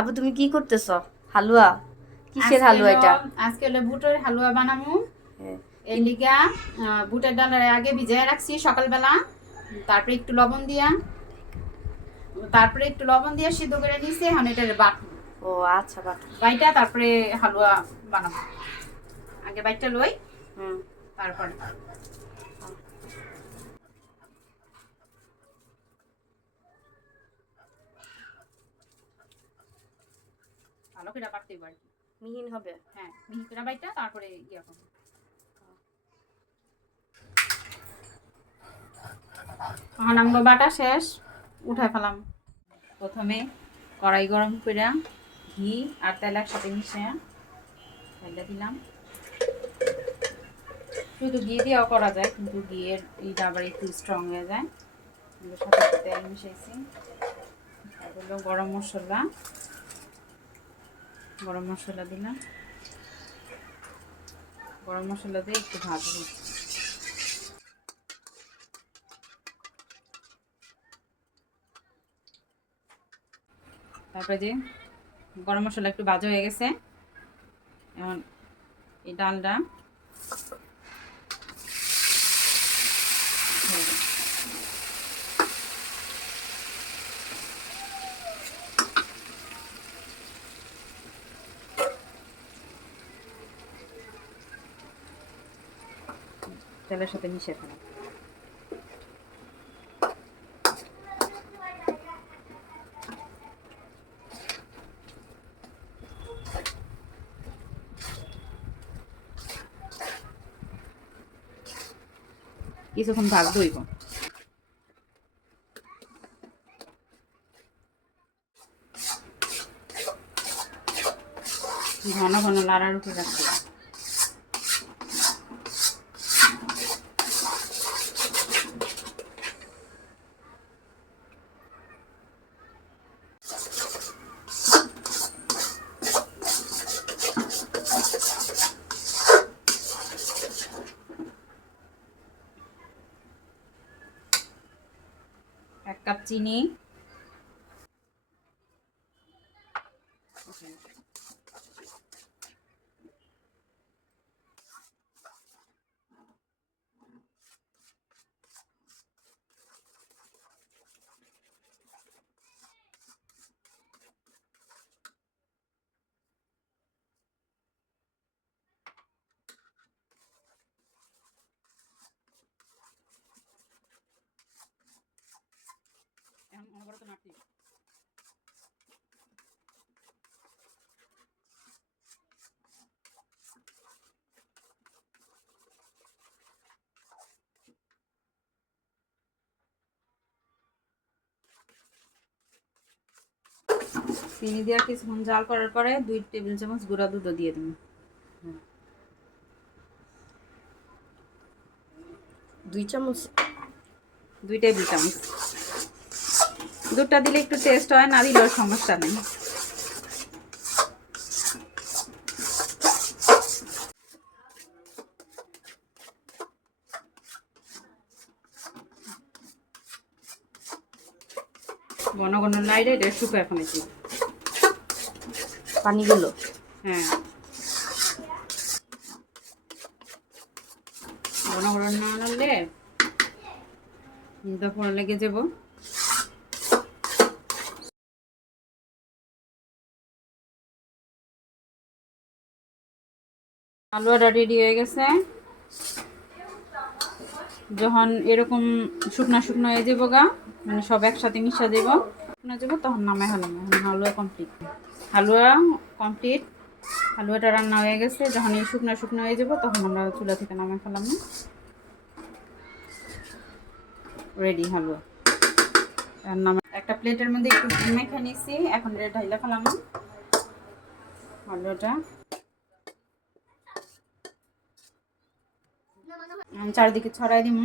আবু তুমি কি করতেছ? হালুয়া? কিসের আজকে হালুয়া হলো এটা? আজকে হলো বুটের হালুয়া বানামু। হ্যাঁ। এর লিগা বুটের ডালের আগে ভিজায় রাখছি সকালবেলা। তারপরে একটু লবণ দিয়া সিদ্ধ করে নিছি। এখন এটার বাটবো। ও আচ্ছা, বাট। বাইটা তারপরে হালুয়া বানাবো। আগে বাইটা লই, হুম। তারপর ভালো করে বাটতে পারি। মিহিন হবে। হ্যাঁ, মিহি করে বাইটা তারপরে ইয়া করবো। এখন আমগো বাটা শেষ, উঠাই ফেলাম। প্রথমে কড়াই গরম করে ঘি আর তেল একসাথে মিশিয়ে ঢেলে দিলাম। শুধু ঘি দিয়েও করা যায়, কিন্তু ঘিয়ের এইটা আবার একটু স্ট্রং হয়ে যায়। সাথে একটু তেল মিশাইছি। তারপর হলো গরম মশলা দিলাম। গরম মশলা দিয়ে একটু ভাজবো। তারপরে যে গরম মশলা একটু ভাজা হয়ে গেছে, এখন এই ডালটা তেলের সাথে মিশিয়ে ফেলাম। কিছুক্ষণ ভাজতে হইব। ঘন ঘন লাড়ার উপরে রাখতে হবে। এক কাপ চিনি, এখন অনবরত নাড়তে হবে। চিনি দিয়ে কিছুক্ষণ জাল করার পরে 2 টেবিল চামচ গুঁড়া দুধ দিয়ে দেবো। 2 চামচ? 2 টেবিল চামচ। দুধটা দিলে একটু টেস্ট হয়, না দিলেও সমস্যা নেই। ঘন ঘন নাইরে এটা শুকায় ফেলেছি পানিগুলো? হ্যাঁ, ঘন ঘন না নাড়লে তারপর লেগে যাব। হালুয়াটা রেডি হয়ে গেছে। যখন এরকম শুকনা শুকনো হয়ে যাবো গা, মানে সব একসাথে মিশা যাব, শুকনো যাব, তখন নামাই হলাম। এখন হালুয়া কমপ্লিট। হালুয়া কমপ্লিট। হালুয়াটা রান্না হয়ে গেছে। যখন এই শুকনো শুকনো হয়ে যাব, তখন আমরা চুলা থেকে নামাই ফেলাম। রেডি হালুয়া। একটা প্লেটের মধ্যে একটু ঘি মেখে নিছি। এখন এটা ঢাইলা ফেলাম হালুয়াটা। চারিদিকে ছড়াই দিম।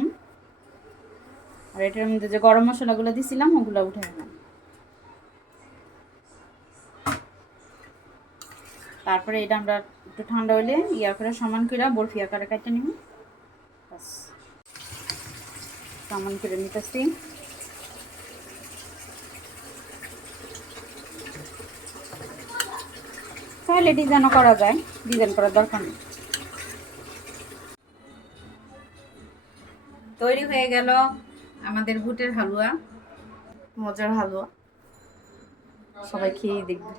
আর এটার মধ্যে যে গরম মশলাগুলো দিছিলাম, ওগুলো উঠে গেলাম। তারপরে এটা আমরা একটু ঠান্ডা হলে ইয়া করে সমান করে বরফি আকারে কাটতে নিব। বাস, সমান করে নিতেছি। চাইলে ডিজাইনও করা যায়, ডিজাইন করার দরকার নেই। তৈরি হয়ে গেল আমাদের বুটের হালুয়া। মজার হালুয়া, সবাই খেয়েই দেখবে।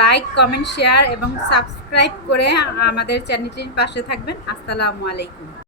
লাইক, কমেন্ট, শেয়ার এবং সাবস্ক্রাইব করে আমাদের চ্যানেলটির পাশে থাকবেন। আসসালামু আলাইকুম।